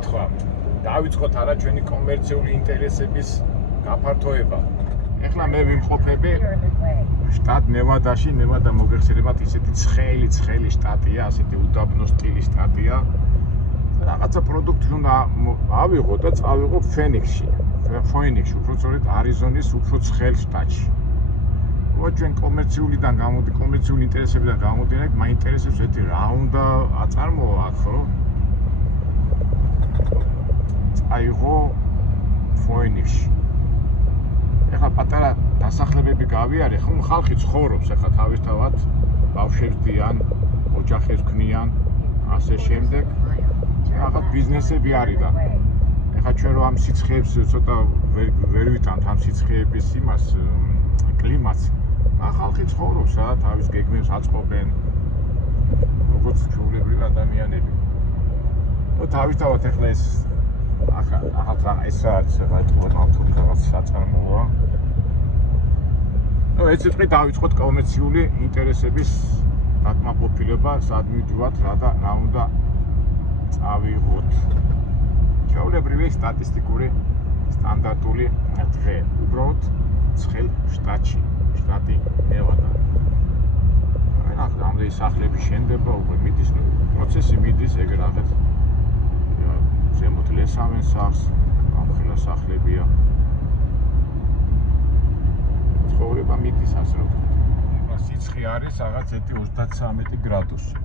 კითხვა. დავიწყოთ არა ჩვენი კომერციული ინტერესების გაფართოება. ეხლა მე ვიმყოფები შტატ ნევადაში, ნევადა მოგეხსენებათ ისეთი ცხელი შტატია, ასეთი უდაბნო სტილის შტატია. რაღაცა პროდუქტი უნდა ავიღო და წავიღო ფენიქსში, უფრო სწორედ არიზონის უფრო ცხელ შტატში. ჩვენ კომერციულიდან გამოდი, კომერციული ინტერესებიდან გამოდიან, მაინტერესებს ერთი რა უნდა აწარმოო აქ, ხო? წაიღო ფენიქსში. ეხლა პატარა დასახლებები გავიარე, ხო ხალხი ცხოვრობს ეხლა თავისთავად, ბავშვებს დიან, ოჯახებს ქმნიან, ასე შემდეგ. რაღაც ბიზნესები არის და ეხლა ჩვენ რომ ამ სიცხეებს ცოტა ვერ ვიტანთ ამ სიცხეების იმას კლიმატს, ხალხი ცხოვრობს რა, თავის გეგმებს აწყობენ, როგორც ჩვეულებრივი ადამიანები. ნუ თავისთავად ეხლა ეს ახლა ეს არის რაღაც საწარმოა. ნუ ეს სიტყვით დავიწყოთ კომერციული ინტერესების დაკმაყოფილება, სად მივდივართ რა უნდა წავიღოთ. ჩვეულებრივი სტატისტიკური სტანდარტული დღე, უბრალოდ ცხელ შტატში, შტატი ნევადა. რამდენი სახლები შენდება, უკვე მიდის, პროცესი მიდის, ეგ რაღაც ზემოთ ლესავენ სახლს, ამხელა სახლებია. ცხოვრება მიდის ასე რომ ვთქვათ. სიცხე არის რაღაც 30-33 გრადუსი.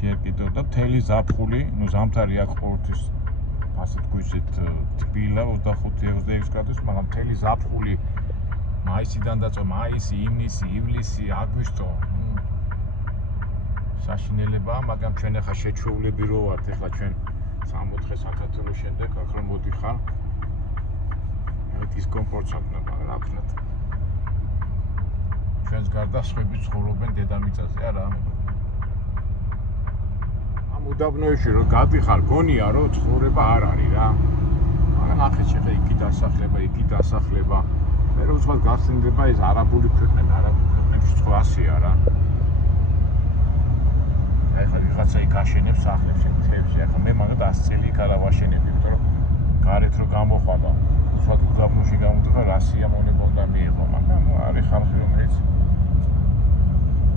ჯერ კიდევ და მთელი ზაფხული, ზამთარი აქ ყოველთვის ასე თქვით თბილა 25-26 გრადუსი, მაგრამ მთელი ზაფხული მაისიდან დაწყო მაისი, ივნისი, ივლისი, აგვისტო. საშინელებაა, მაგრამ ჩვენ ახლა შეჩვეულები რო ვართ, ახლა ჩვენ 64 საქართველოს შემდეგ აქ რომ მოდიხარ. დისკომფორტს აქვს, მაგრამ რა ვქნათ. ჩვენს გარდა სხვები ცხოვრობენ დედამიწაზე, არა? უდაბნოებში რომ გადიხარ, გონია რომ ცხოვრება არ არის რა. მაგრამ ახეთ შეხე იგი დასახლება. მე რომ ვთქვათ გახსენდება ეს არაბული ქვეყნებში სხვა ასია რა. ეხლა ვიღაცა იქ აშენებს სახლებს მთებში. ეხლა მე მაგათ 100 წელი იქ არა ვაშენებდი, იმიტომ რომ გარეთ რო გამოხვდა, ვთქვათ უდაბნოში გამოდიხარ, 100 მონება უნდა მიიღო, მაგრამ არის ხალხი რომელიც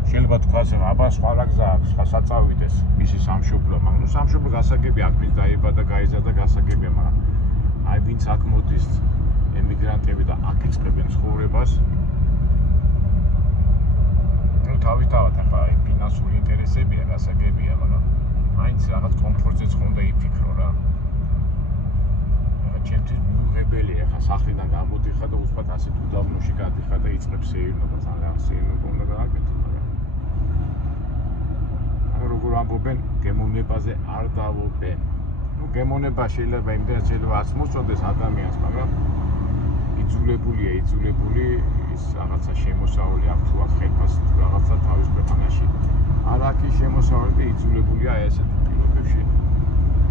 შეიძლება თქვას აბა სხვა რა გზა აქვს, სხვა საწავიდეს მისი სამშობლო, მაგრამ სამშობლო გასაგებია, აქ ვინც დაიბადა, გაიზარდა გასაგებია, მაგრამ აი ვინც აქ მოდის ემიგრანტები და აქ იწყებენ ცხოვრებას. ნუ თავისთავად ახლა აი ფინანსური ინტერესებია გასაგებია, მაგრამ მაინც რაღაც კომფორტზეც უნდა იფიქრო რა. ჩემთვის მიუღებელია ახლა სახლიდან გამოდიხარ და უცბად ასეთ უდაბნოში გადიხარ და იწყებ სეირნობა, ძალიან სეირნობა უნდა გააკეთო. როგორ ამბობენ, გემოვნებაზე არ დავობენ. გემოვნება შეიძლება იმდენად შეიძლება არც მოსწონდეს ადამიანს, მაგრამ იძულებული ის რაღაცა შემოსავალი აქვს თუ აქ ხელფას რაღაცა თავის ქვეყანაში. არ აქვს შემოსავალი და იძულებულია ესეთ პირობებში.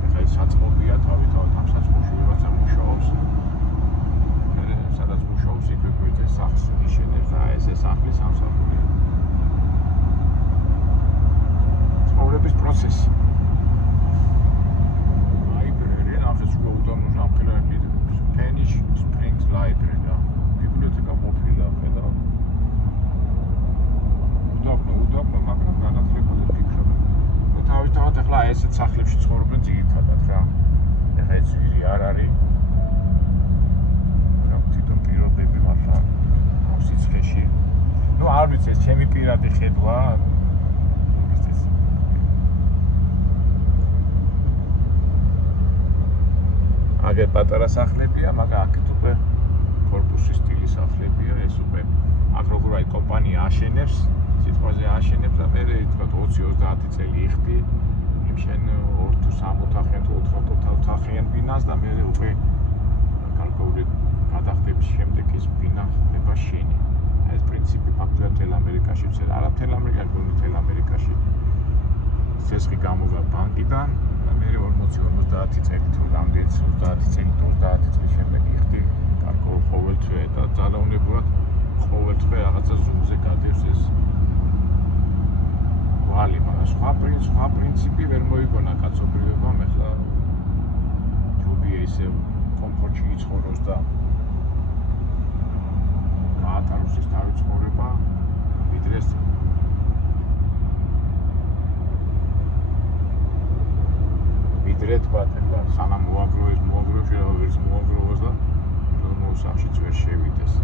ეხლა ეს საწყობია თავისთავად ამ საწყობში რაღაცა მუშაობს. სადაც მუშაობს იქვე გვერდზე სახლს იშენებს და ეს სახლის სამსახურია. ცხოვრების პროცესი. Library, ახლა სულ უდაბნოში ამხელა Spanish Springs Library და ბიბლიოთეკა ყოფილა ხედა. უდაბნო, მაგრამ განათლებაზე ფიქრობ. ნუ თავისთავად ახლა ესეთ სახლებში ცხოვრობენ ძირითადად რა. ეხლა ეს ვირი არ არის. რა თვითონ პირობები მართლა ამ სიცხეში. ნუ არ ვიცი, ეს ჩემი პირადი ხედვა. აგერ პატარა სახლებია, მაგრამ აქ უკვე корпуსის სტილის სახლებია, ეს უკვე აქ როგორ აი კომპანია აშენებს, სიტყვაზე აშენებს და მე თქვათ 20-30 წელი იხდი იმ შენ 2 თუ 3 ოთახიან თუ 4 ოთახიან ბინას და მე უკვე გარკვეული გადახდების შემდეგ ეს ბინა ხდება შენი. ეს პრინციპი ფაქტობრივად მთელ ამერიკაშიც არა მთელ ამერიკაში, გონი მთელ ამერიკაში ცესხი გამოვა ბანკიდან და მე 40-50 წელი თუ რამდენი 30 წლის შემდეგ იხდი გარკვეულ ყოველთვე და ძალაუნებურად ყოველთვე რაღაცა ზუმზე გადევს ეს ვალი, მაგრამ სხვა პრინციპი ვერ მოიგონა კაცობრიობამ, ეხლა შეუძლია ისე კომფორტში იცხოვროს და გაატაროს ის თავი ცხოვრება, ვიდრე თქვა ეხლა სანამ მოაგროვებს ვერც მოაგროვოს და მოსახშიც ვერ შევიდეს.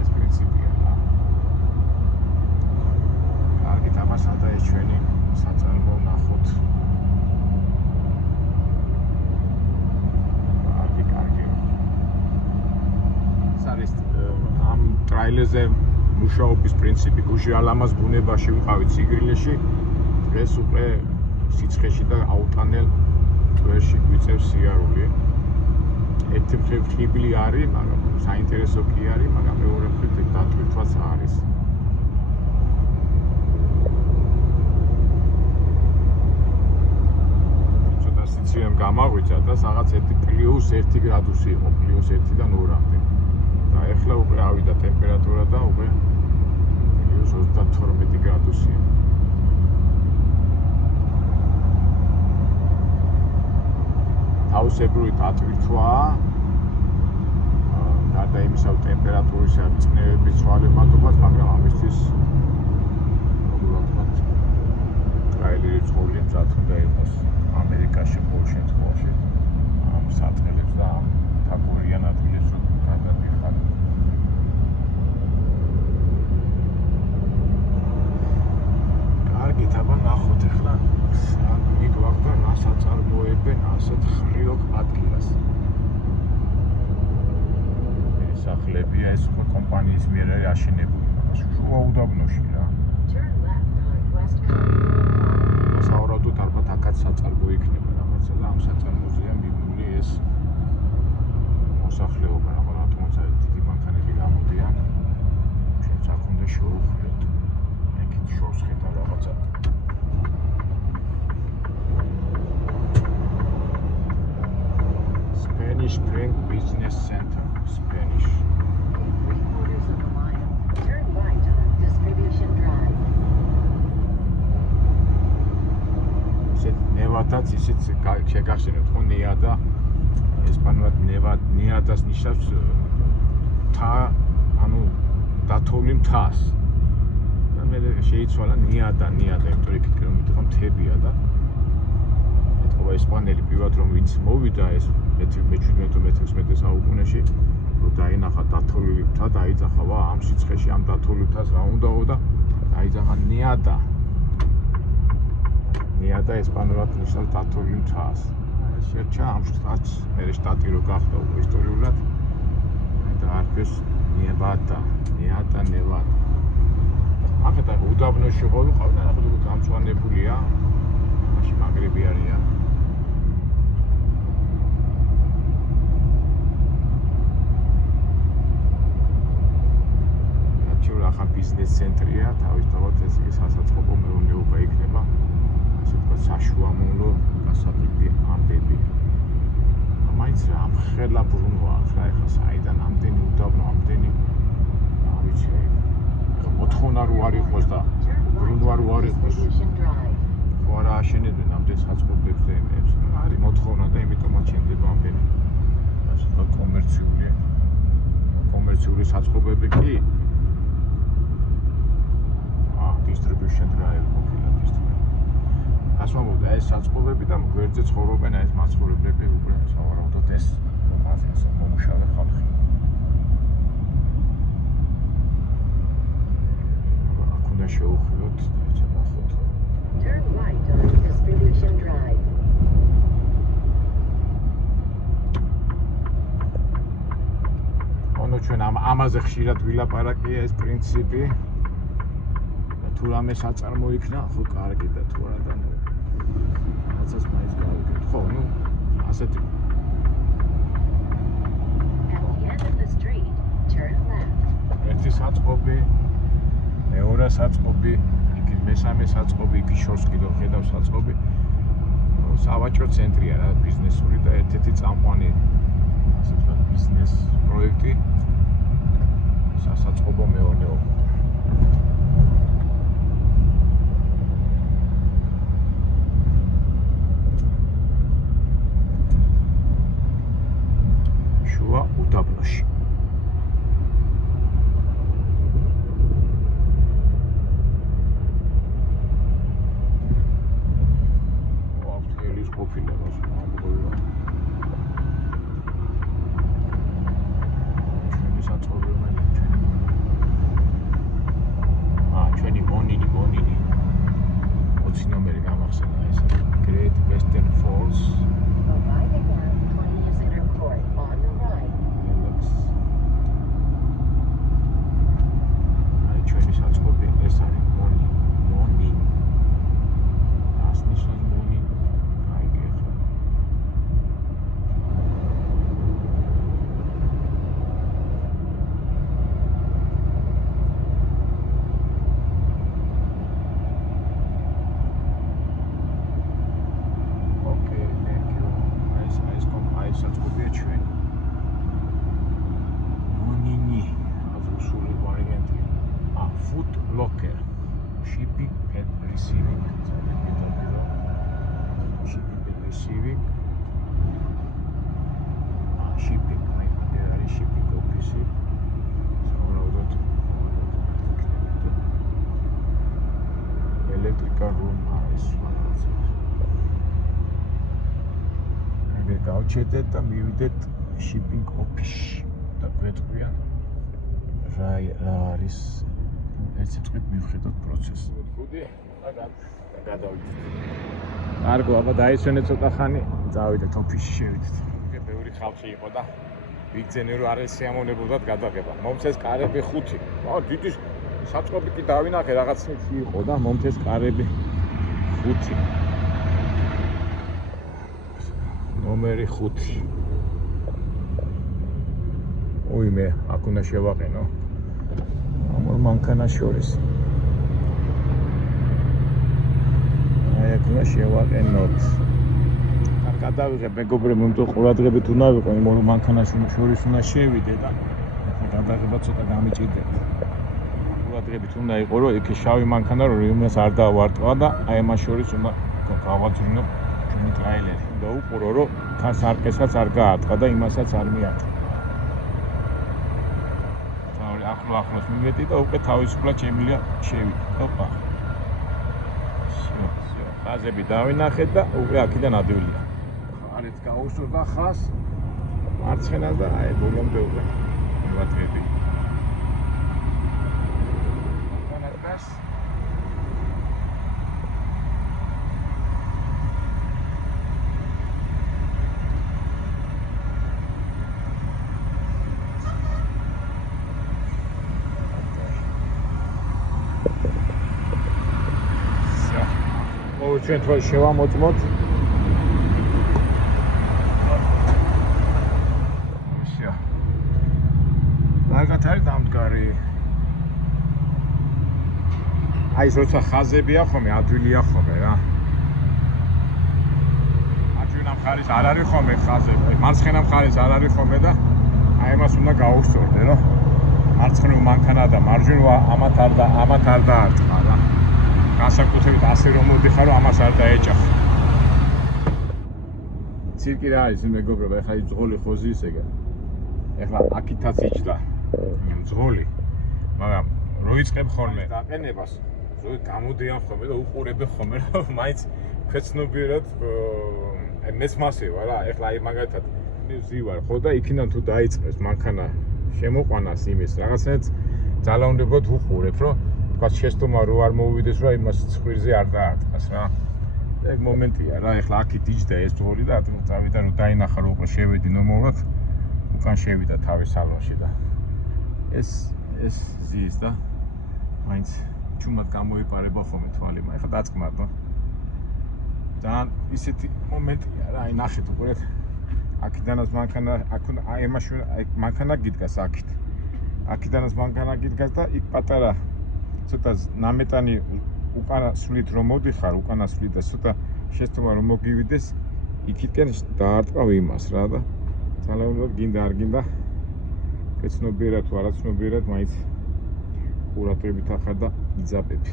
ეს პრინციპია რა. კარგით, ამას ადა ეს ჩვენი საწარმო ნახოთ. კარგი. ეს არის ამ ტრაილერზე მუშაობის პრინციპი. გუშინ ბუნებაში ვიყავით სიგრილეში, დღეს უკვე სიცხეში და აუტანელ ტვერში გვიწევს სიარული. ერთი მხრივ ხიბლი არის, მაგრამ საინტერესო კი არის, მაგრამ მეორე მხრივ დატვირთვაც არის. ცოტა სიციემ გამაღვიძა და რაღაც +1 გრადუსი იყო, +1-დან 2-მდე. და ეხლა უკვე ავიდა ტემპერატურა და უკვე +32 გრადუსია. თავისებური დატვირთვაა. გარდა იმისა, ტემპერატურისა და წნევების ცვალებადობას, მაგრამ ამისთვის როგორ ვთქვათ, ტრაილერი ცხოველი მზად უნდა იყოს ამერიკაში ყოველ შემთხვევაში. ამ საწყელებს და ამ თაკურიან ადგილებს გადადიხარ. კარგით, აბა ნახოთ ეხლა მიგვაქვს და რას აწარმოებენ ასეთ ხრიოკ ადგილას. სახლებია ეს ხო კომპანიის მიერ არის აშენებული, მაგრამ შუა უდაბნოში რა. სავარაუდოდ ალბათ აქაც საწარმო იქნება რაღაცა და ამ საწარმოზეა მიბმული ეს მოსახლეობა, რატომაც არის დიდი მანქანები გამოდიან. ჩვენც აქ უნდა შევუხვიოთ. ეგეთ შორს ხედავ რაღაცა. Spanish Spring Business Center. Spanish. 3/4 of a mile. Turn right on Distribution Drive. ნევადაც ისიც შეგახსენებთ ხო ნეადა ესპანურად ნეადას ნიშნავს მთა, ანუ დათოვლი მთას. და მე შეიცვალა ნეადა, იმიტომ იქით რომ მითხა მთებია და ეთქობა ესპანელი პირად რომ ვინც მოვიდა ეს მე-17-16 საუკუნეში რომ დაინახა დათოვლილი მთა, დაიძახა ვა ამ სიცხეში ამ დათოვლილი მთას რა უნდაო და დაიძახა ნეადა. ნეადა ესპანურად ნიშნავს დათოვლილი მთას. შერჩა ამ შტატს, მე შტატი რო გახდა უკვე ისტორიულად და არქეს ნევადა. აქეთა უდაბნოში ხო ვიყავდა, ახლა უკვე გამწვანებულია. მაშინ მაგრები არიან. ახლა ბიზნეს ცენტრია, თავისთავად ეს სასაწყობო მეურნეობა იქნება. ასე ვთქვათ, საშუამოვნო გასაგები ამბები. მაინც რა ამხელა ბრუნვა ახლა საიდან ამდენი უდაბნო, ამდენი არ ვიცი, მოთხოვნა რო არ იყოს და ბრუნვა რო არ იყოს. ხო არა აშენებენ ამდენ საწყობებს და იმებს. არის მოთხოვნა და იმიტომაც შენდება ამდენი ასე ვთქვათ კომერციული საწყობები კი distribution drive ყოფილა distribution. ასე მომდა ეს საწყობები და გვერდზე ცხოვრობენ ეს მაცხოვრებლები უკვე სავარაუდოდ ეს აზრს მომუშავე ხალხი. აქ უნდა შევუხვიოთ და ეცე ნახოთ. Turn right on Distribution Drive. ანუ ჩვენ ამაზე ხშირად ვილაპარაკია ეს პრინციპი. თუ რამე საწარმო იქნა, ხო კარგი და თუ არა და რაღაცას მაინც გავიგებთ. ხო, ნუ ასეთი. At the end of the street, turn left. ერთი საწყობი, მეორე საწყობი, იქ მესამე საწყობი, იქ შორს კიდევ ხედავ საწყობი. სავაჭრო ცენტრია რა, ბიზნესური და ერთ-ერთი წამყვანი ასე ვთქვათ ბიზნეს პროექტი სასაწყობო მეურნეობა. შუა უდაბნოში. ვაფრთხილის ყოფილა მას ამბობია. ჩვენი საწოლებელი ჩვენი მონინი 20 ნომერი გამახსენა ეს Great Western Falls. Go right ahead, 20 is inner court on the right. აი ჩვენი საწოლებელი ეს არის მონი. ასნიშნავს მონი. გაიგე ახლა. Okay, thank you. Nice საწოლებელი ჩვენი. მონინი რუსული ვარიანტი. Food locker. Shipping and receiving. Shipping and receiving. Shipping, there are shipping office. Electrical room is one of them. მე გავჩერდეთ და მივიდეთ shipping office. და გვეტყვია რა არის ეს წვით მივხედოთ პროცესს. ხუდი და გადავიდეთ. კარგო, აბა დაისვენეთ ცოტა ხანი, წავიდეთ ოფისში შევიდეთ. მე ბევრი ხალხი იყო და ვიგზენე რომ არის სიამოვნებულად გადაღება. მომცეს კარები 5. დიდი საწყობი კი დავინახე რაღაც იყო და მომცეს კარები 5. ნომერი 5. ოიმე, აქ უნდა შევაყენო. ამორ მანქანას შორის. აი აქ უნდა შევაყენოთ. არ გადავიღებ მეგობრებო, იმიტომ ყურადღებით უნდა ვიყო, იმ ორ მანქანას შორის უნდა შევიდე და ახლა გადაღება ცოტა გამიჭირდება. ყურადღებით უნდა იყო, რომ იქ შავი მანქანა რომ იმას არ დავარტყვა და აი ამას შორის უნდა გავაძრინო ჩვენი ტრაილერი. და უყურო, რომ თან სარკესაც არ გაარტყა და იმასაც არ მიარტყა. ახლოს მივედი და უკვე თავისუფლად შემიძლია შევიდე. ოპა. всё. ხაზები დავინახეთ და უკვე აქედან ადვილია. ხარეთ გაუსწორდა ხას. მარცხენას და აი ბოლომდე უკვე მივატყები. განაყას. ჩვენ თვითონ შევამოწმოთ. всё. კარგად არის დამდგარი. აი როცა ხაზებია ხოლმე, ადვილია ხოლმე რა. მარჯვენა მხარეს არ არის ხოლმე ხაზები, მარცხენა მხარეს არ არის ხოლმე და აი ამას უნდა გაუსწორდე, რომ მარცხენა მანქანა და მარჯვენა ამათ არ დაარტყა რა. განსაკუთრებით ასე რომ მოდიხარ რომ ამას არ დაეჭახა. ცირკი რა არის მეგობრებო, ეხლა ის ძღოლი ხოზი ისეგა. ეხლა აქითაც იჭდა ძღოლი. მაგრამ რო იწყებ ხოლმე დაყენებას, ზოგი გამოდიან ხოლმე და უყურებ ხოლმე რომ მაინც ქვეცნობიერად მეც მასე ვარ რა. ეხლა აი მაგალითად მივზივარ ხო და იქიდან თუ დაიწყეს მანქანა შემოყვანას იმის რაღაცნაირად ძალაუნდებოდ უყურებ რომ თქვა შეცდომა რო არ მოუვიდეს რა იმას ცხვირზე არ დაარტყას რა. ეგ მომენტია რა. ეხლა აქით იჯდა ეს ძღოლი და წავიდა რომ დაინახა რომ უკვე შევედი ნორმალურად. უკან შევიდა თავის სალონში და ეს ზის და მაინც ჩუმად გამოიპარება ხოლმე თვალი. ეხლა დაწყმარდო. ძალიან ისეთი მომენტია რა. აი ნახეთ უყურეთ. აქიდანაც მანქანა აი მაშინ მანქანა გიდგას აქით. აქიდანაც მანქანა გიდგას და იქ პატარა ცოტა ნამეტანი უკანასვლით რომ მოდიხარ, უკანასვლით და ცოტა შეცდომა რომ მოგივიდეს, იქიდან დაარტყავ იმას რა და ძალაუნებოდ გინდა არ გინდა ეცნობიერად თუ არაცნობიერად მაინც ყურადღებით ახარ და იძაბები.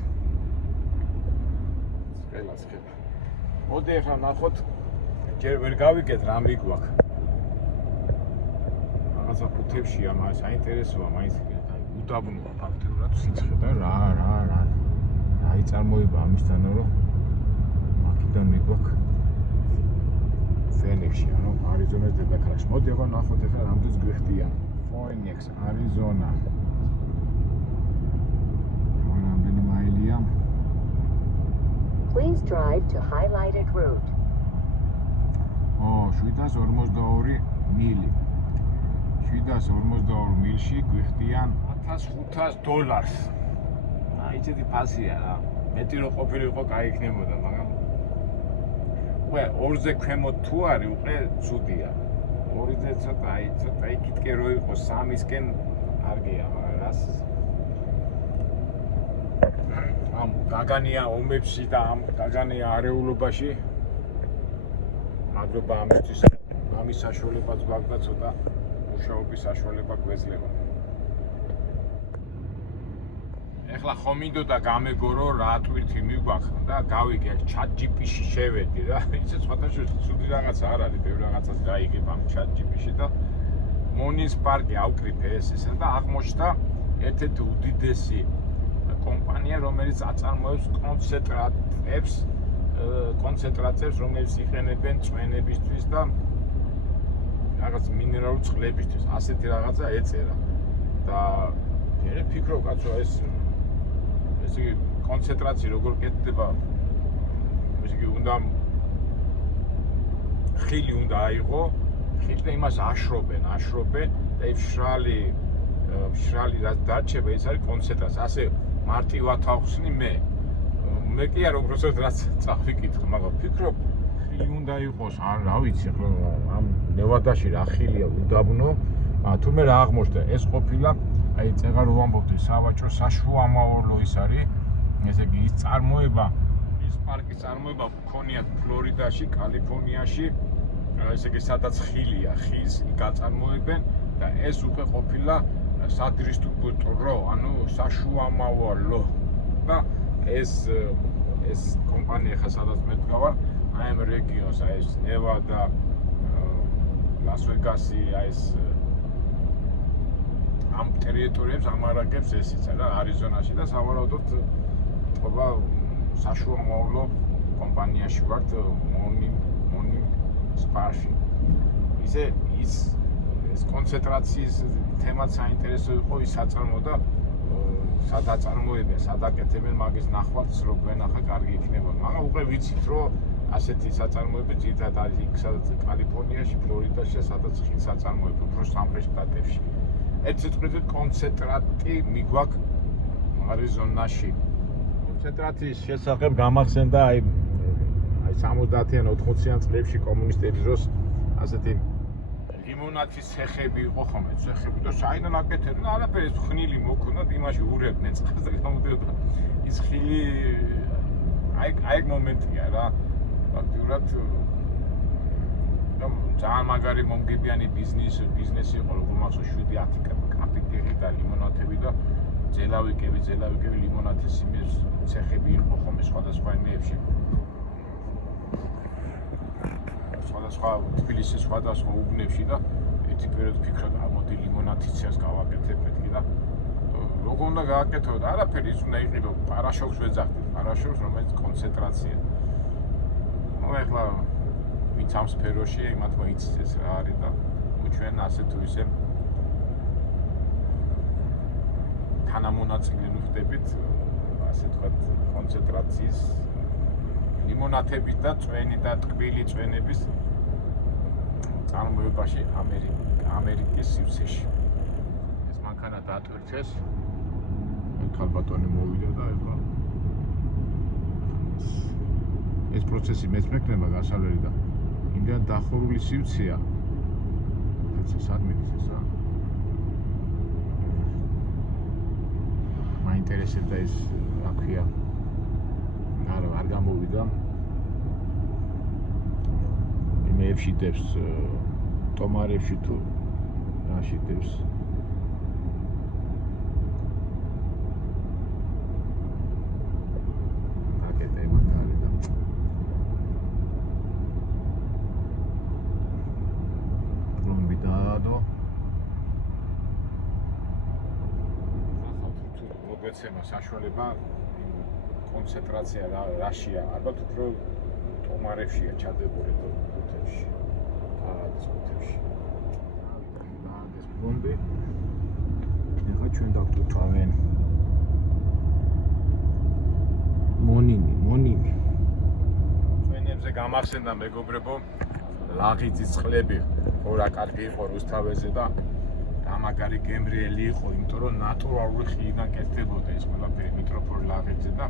ყველას ხება. მოდი ახლა ნახოთ ჯერ ვერ გავიგეთ რა მიგვაქვს. რაღაცა ხუთებშია, მაგრამ საინტერესოა მაინც უდაბნოა ფაქტიურად სიცხე და რა იწარმოება ამისთანა რომ აქედან მიგვაქვს Phoenix-ი, ანუ არიზონას დედაქალაქში. მოდი ახლა ნახოთ ახლა რამდენს გვიხდიან. Phoenix, Arizona. რამდენი მაილია? Please drive to highlighted route. 742 მილი. 742 მილში გვიხდიან $1,500. ისეთი ფასია რა. მეტი რო ყოფილიყო, კაი იქნებოდა, მაგრამ უკვე 2-ზე ქვემოთ თუ არის, უკვე ცუდია. 2-ზე ცოტა იქითკენ რო იყოს, 3-ისკენ არგია, მაგრამ რას ამ გაგანია ომებში და ამ გაგანია არეულობაში მადლობა ამისთვის ამის საშუალებაც გვაქვს და ცოტა მუშაობის საშუალება გვეძლება. ეხლა ხომ მინდოდა გამეგორო რა ტვირთი მიგვაქვს და გავიგე ChatGPT-ში შევედი რა. ისე სხვათაშორის ცუდი რაღაცა არ არის, ბევრი რაღაცას გაიგებ ამ ChatGPT-ში და Monis Park-ი ავკრიფე ესეა და აღმოჩნდა ერთ-ერთი უდიდესი კომპანია, რომელიც აწარმოებს კონცენტრატებს, რომელიც იყენებენ წვენებისთვის და რაღაც მინერალურ წყლებისთვის. ასეთი რაღაცა ეწერა. და მე ფიქრობ, კაცო, ეს კონცენტრაცია როგორ კეთდება? ესე იგი, უნდა ხილი უნდა აიღო, ხილი და იმას აშრობენ და ეს მშრალი რაც დარჩება, ეს არის კონცენტრაცია. ასე მარტივად ავხსნი მე კი არ უბრალოდ რაც წავიკითხე, მაგრამ ფიქრობ ხილი უნდა იყოს, რა ვიცი, ხო ამ ნევადაში რა ხილია უდაბნო, თუმე რა აღმოჩნდა, ეს ყოფილა აი წეღარ ვამბობდი, სავაჭრო საშუამავლო ის არის, ესე იგი ის წარმოება, ის პარკის წარმოება მქონიათ ფლორიდაში, კალიფორნიაში, ესე იგი სადაც ხილია, ხილს გაწარმოებენ და ეს უკვე ყოფილა სადისტრიბუტორო, ანუ საშუამავლო და ეს კომპანია ხა სადაც მე ვდგავარ, აი ამ რეგიონს, აი ეს ნევადა, ლას-ვეგასი, აი ეს ამ ტერიტორიებს ამარაგებს ესეცა რა არიზონაში და სავარაუდოდ თქობა საშუალო კომპანიაში ვართ Monis Park-ში. ეს კონცენტრაციის თემაც საინტერესო იყო, ის საწარმო და სად აწარმოებენ, სად აკეთებენ, მაგის ნახვაც რო გვენახა კარგი იქნება. მაგრამ უკვე ვიცით, რომ ასეთი საწარმოები ძირითადად არის იქ, სადაც კალიფორნიაში, ფლორიდაში, სადაც ხილს აწარმოებენ, უფრო სამხრეთ შტატებში. ერთ სიტყვით კონცენტრატი მიგვაქვს არიზონაში. კონცენტრაციის შესახებ გამახსენდა აი 70-იან 80-იან წლებში კომუნისტების დროს ასეთი ლიმონათის ცეხები იყო ხოლმე, ცეხები და საიდან აკეთებდნენ, არაფერი ეს ხნილი მოქონდათ, იმაში ურებდნენ წყალს და გამოდიოდა ის ხილი აი მომენტია რა. ფაქტიურად ძალიან მაგარი მომგებიანი ბიზნესი იყო, როგორ მახსოვს 7-10 კაპიტელი და ლიმონათები და ძელავიკები ლიმონათის იმის ცეხები იყო ხოლმე სხვადასხვა იმებში. სხვადასხვა თბილისის სხვადასხვა უბნებში და ერთი პერიოდ ფიქრობ, მოდი ლიმონათიცას გავაკეთებ მეთქი და როგორ უნდა გააკეთო და არაფერი ის უნდა იყიდო, პარაშოკს ვეძახდით, პარაშოკს რომელიც კონცენტრაცია. ეხლა ვინც ამ სფეროში იმათ მოიცის ეს რა არის და ჩვენ ასე თუ ისე თანამონაწილე ვხდებით ასე თქვათ კონცენტრაციის ლიმონათების და წვენი და ტკბილი წვენების წარმოებაში ამერიკის სივრცეში. ეს მანქანა დაატვირთეს, ხალბატონი მოვიდა და ეხლა ეს პროცესი მეც მექნება გასავლელი და იმდან დახურული სივრცეა. კაცო, სად მიდის ეს რა? მაინტერესებდა ეს რა ქვია. არ გამოვიდა. იმეებში დებს ტომარებში თუ რაში დებს. მოგვეცემა საშუალება კონცენტრაცია რაშია, ალბათ უფრო ტომარებშია ჩადებული თუ კუთებში. რაღაც კუთებში. ეს ბომბი. ეხლა ჩვენ დავტუთავენ. მონინი. ჩვენებზე გამახსენდა მეგობრებო, ლაღიძის წყლები, ხო რა კარგი იყო რუსთავეზე და გამაგარი გემრიელი იყო, იმიტომ რომ ნატურალური ხიდან კეთდებოდა ეს ყველაფერი მიტროფორ ლაღიძე და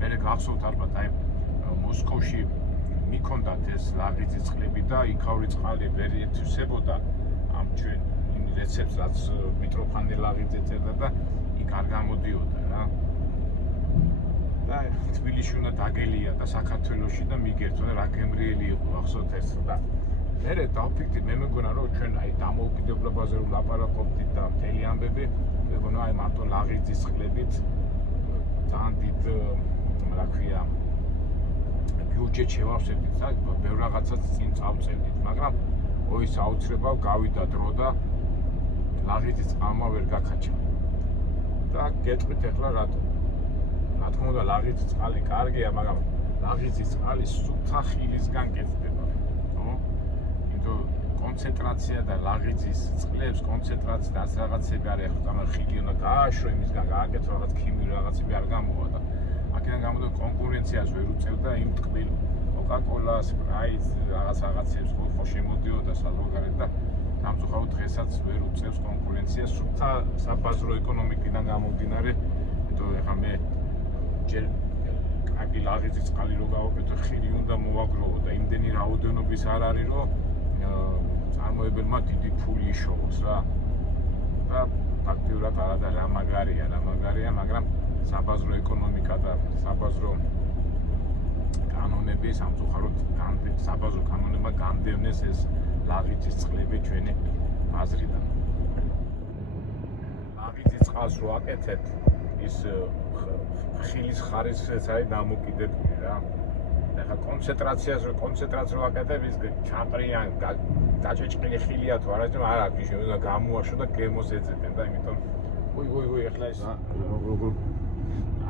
მე გახსოვთ ალბათ აი მოსკოვში მიქონდათ ეს ლაღიძის წყლები და იქაური წყალი ვერ ეთვისებოდა ამ ჩვენ იმ რეცეპტს რაც მიტროფანე ლაღიძე წერდა და იქ არ გამოდიოდა რა. და თბილისში უნდა დაგელია და საქართველოში და მიგერთო და რა გემრიელი იყო ახსოვთ ეს და მე დავფიქრდი მე მეგონა რომ ჩვენ აი დამოუკიდებლობაზე რომ ლაპარაკობდით და მთელი ამბები მეგონა აი მარტო ლაღიძის წყლებით ძალიან დიდ რა ქვია ბიუჯეტ შევავსებდით და ბევრ რაღაცას წინ წავწევდით მაგრამ ოის აუცილებლად გავიდა დრო და ლაღიძის წყალმა ვერ გაქაჩა და გეტყვით ახლა რატო რა თქმა უნდა ლაღიძის წყალი კარგია მაგრამ ლაღიძის წყალი სუფთა ხილისგან კეთდება ხო იმიტომ კონცენტრაცია და ლაღიძის წყლებს კონცენტრაცია და რაღაცები არის ახლა ხილი უნდა გააშრო იმისგან გააკეთო რაღაც ქიმიური რაღაცები არ გამოვა და აქედან გამოდო კონკურენციას ვერ უწევდა იმ ტკბილ კოკა-კოლას, სპრაიტს, რაღაცებს ხო შემოდიოდა საზღვარგარეთ და სამწუხაროდ დღესაც ვერ უწევს კონკურენციას სუფთა საბაზრო ეკონომიკიდან გამომდინარე იმიტომ ეხლა მე ჯერ კარგი ლაღიძის წყალი რო გავაკეთო ხილი უნდა მოვაგროვო და იმდენი რაოდენობის არ არის რომ წარმოებელმა დიდი ფული იშოვოს რა და ფაქტიურად არადა რა მაგარია მაგრამ საბაზრო ეკონომიკა და საბაზრო კანონები სამწუხაროდ საბაზრო კანონებმა განდევნეს ეს ლაღიძის წყლები ჩვენი აზრიდან ლაღიძის წყალს რო აკეთებთ ის ხილის ხარისხიც არის დამოკიდებული რა და ხა კონცენტრაციას რო აკეთებ ის ჩაპრიან დაჭეჭყილი ხილია თუ არა და არ აქვს შეიძლება გამოაშო და გემოს ეძებენ და იმიტომ უი ეხლა ეს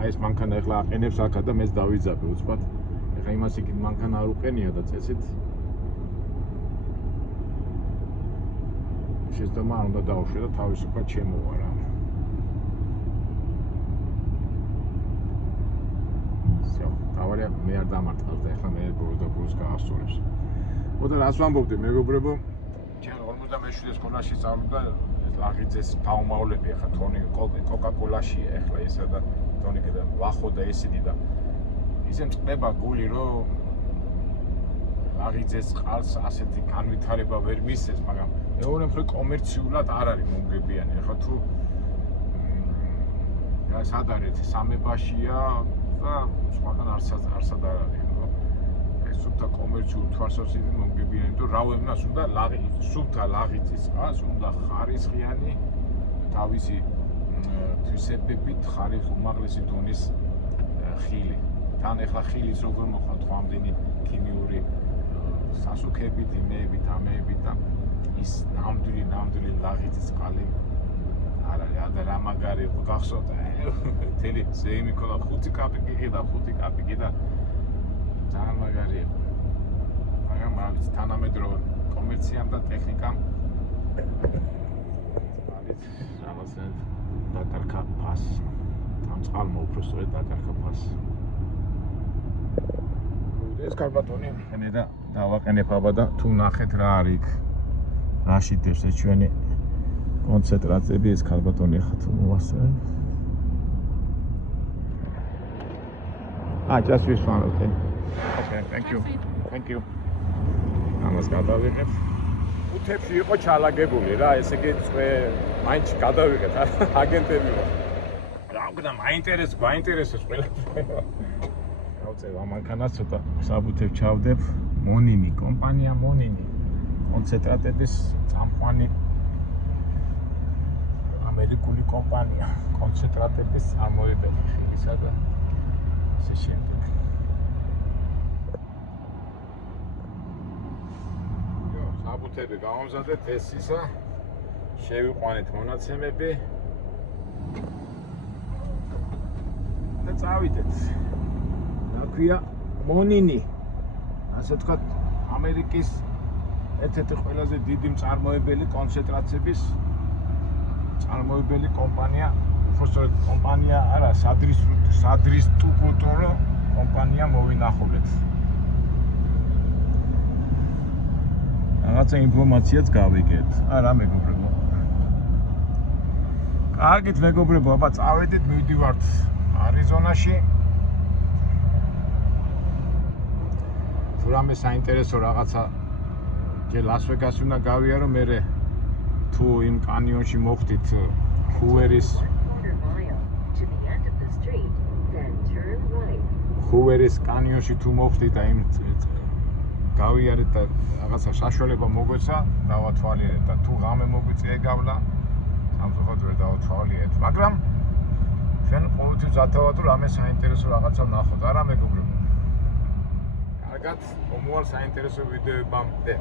აი ეს მანქანა ეხლა აყენებს აქა და მეც დავიძაბე უცბად ეხლა იმას იქით მანქანა არ უყენია და წესით შეცდომა არ უნდა დაუშვე და თავისუფლად შემოვა რა დავარია მე არ დამარტყავს და ეხლა მე ბოლოს გაასწორებს ოდა რას ვამბობდი მეგობრებო ჩვენ 57 სკოლაში სწავლობდა ლაღიძეს დაუმავლები ეხლა თონი კოკა-კოლაშია ეხლა ისა და თონი კიდე ვახო და ესიდი და ისე მწყდება გული რომ ლაღიძეს წყალს ასეთი განვითარება ვერ მისცეს მაგრამ მეორე მხრივ კომერციულად არ არის მომგებიანი ეხლა თუ სად არის სამებაშია და სხვაგან არსად არ არის ეს სუფთა კომერციულ თვალსაზრისით მომგებიანი იმიტომ რავებნას უნდა სუფთა ლაღიძის წყალს უნდა ხარისხიანი თავისი თვისებებით ხარის უმაღლესი დონის ხილი თან ეხლა ხილის როგორ მოხდა ამდენი ქიმიური სასუქებით იმეებით ამეებით და ის ნამდვილი ლაღიძის წყალი არ არის და რა მაგარი იყო გახსოვთ თელი ზეიმი ქოლა 5 კაპიკი და 5 კაპიკი და ძალიან მაგარი იყო მაგრამ მაგის თანამედროვე კომერციამ და ტექნიკამ არის რაღაცა დაკარგა ფასი ამ წყალმა უფრო სწორედ დაკარგა ფასი ეს კარბატონი მე და დავაყენებ აბა და თუ ნახეთ რა არის იქ რაში დევს ეს ჩვენი კონცენტრაციები ეს კარბატონი ხა თუ მოვასწრებ just this one okay thank you ამას გადავიღებ უთებში იყო ჩალაგებული რა ესე იგი მაინც გადავიღეთ აგენტები ვარ რა უკნა მაინტერესებს ყველაფერი გავწევ ამ მანქანას ცოტა საბუთებს ჩავდებ მონინი კომპანია მონინი კონცენტრატების წამყვანი ამერიკული კომპანია კონცენტრატების წარმოებელი ხილისა და ისე შემდეგ საბუთები გავამზადეთ ეს ისა შევიყვანეთ მონაცემები წავიდეთ. რა ქვია, მონინი. ასე ვთქვათ, ამერიკის ერთ-ერთი ყველაზე დიდი მწარმოებელი კონცენტრაციების წარმოებელი კომპანია, უბრალოდ კომპანია არა, სადისტრიბუტორო კომპანია მოვინახულეთ. რაღაცა ინფორმაციაც გავიგეთ. არა მეგობრებო. კარგით მეგობრებო, აბა წავედით, მივდივართ არიზონაში. თუ რამე საინტერესო რაღაცა ჯერ ლას-ვეგასი უნდა გავიარო, მერე თუ იმ კანიონში მოხვდით ჰუერის ჰუერის კანიონში თუ მოხვდით და იმ გავიარეთ და რაღაცა საშუალება მოგვეცა, დავათვალიერეთ და თუ ღამე მოგვიწია გავლა, სამწუხაროდ ვერ დავათვალიერეთ, მაგრამ ჩვენ ყოველთვის ვზარდავთ რომ რამე საინტერესო რაღაცა ვნახოთ, არა მეგობრებო? კარგად, მომავალ საინტერესო ვიდეოებამდე.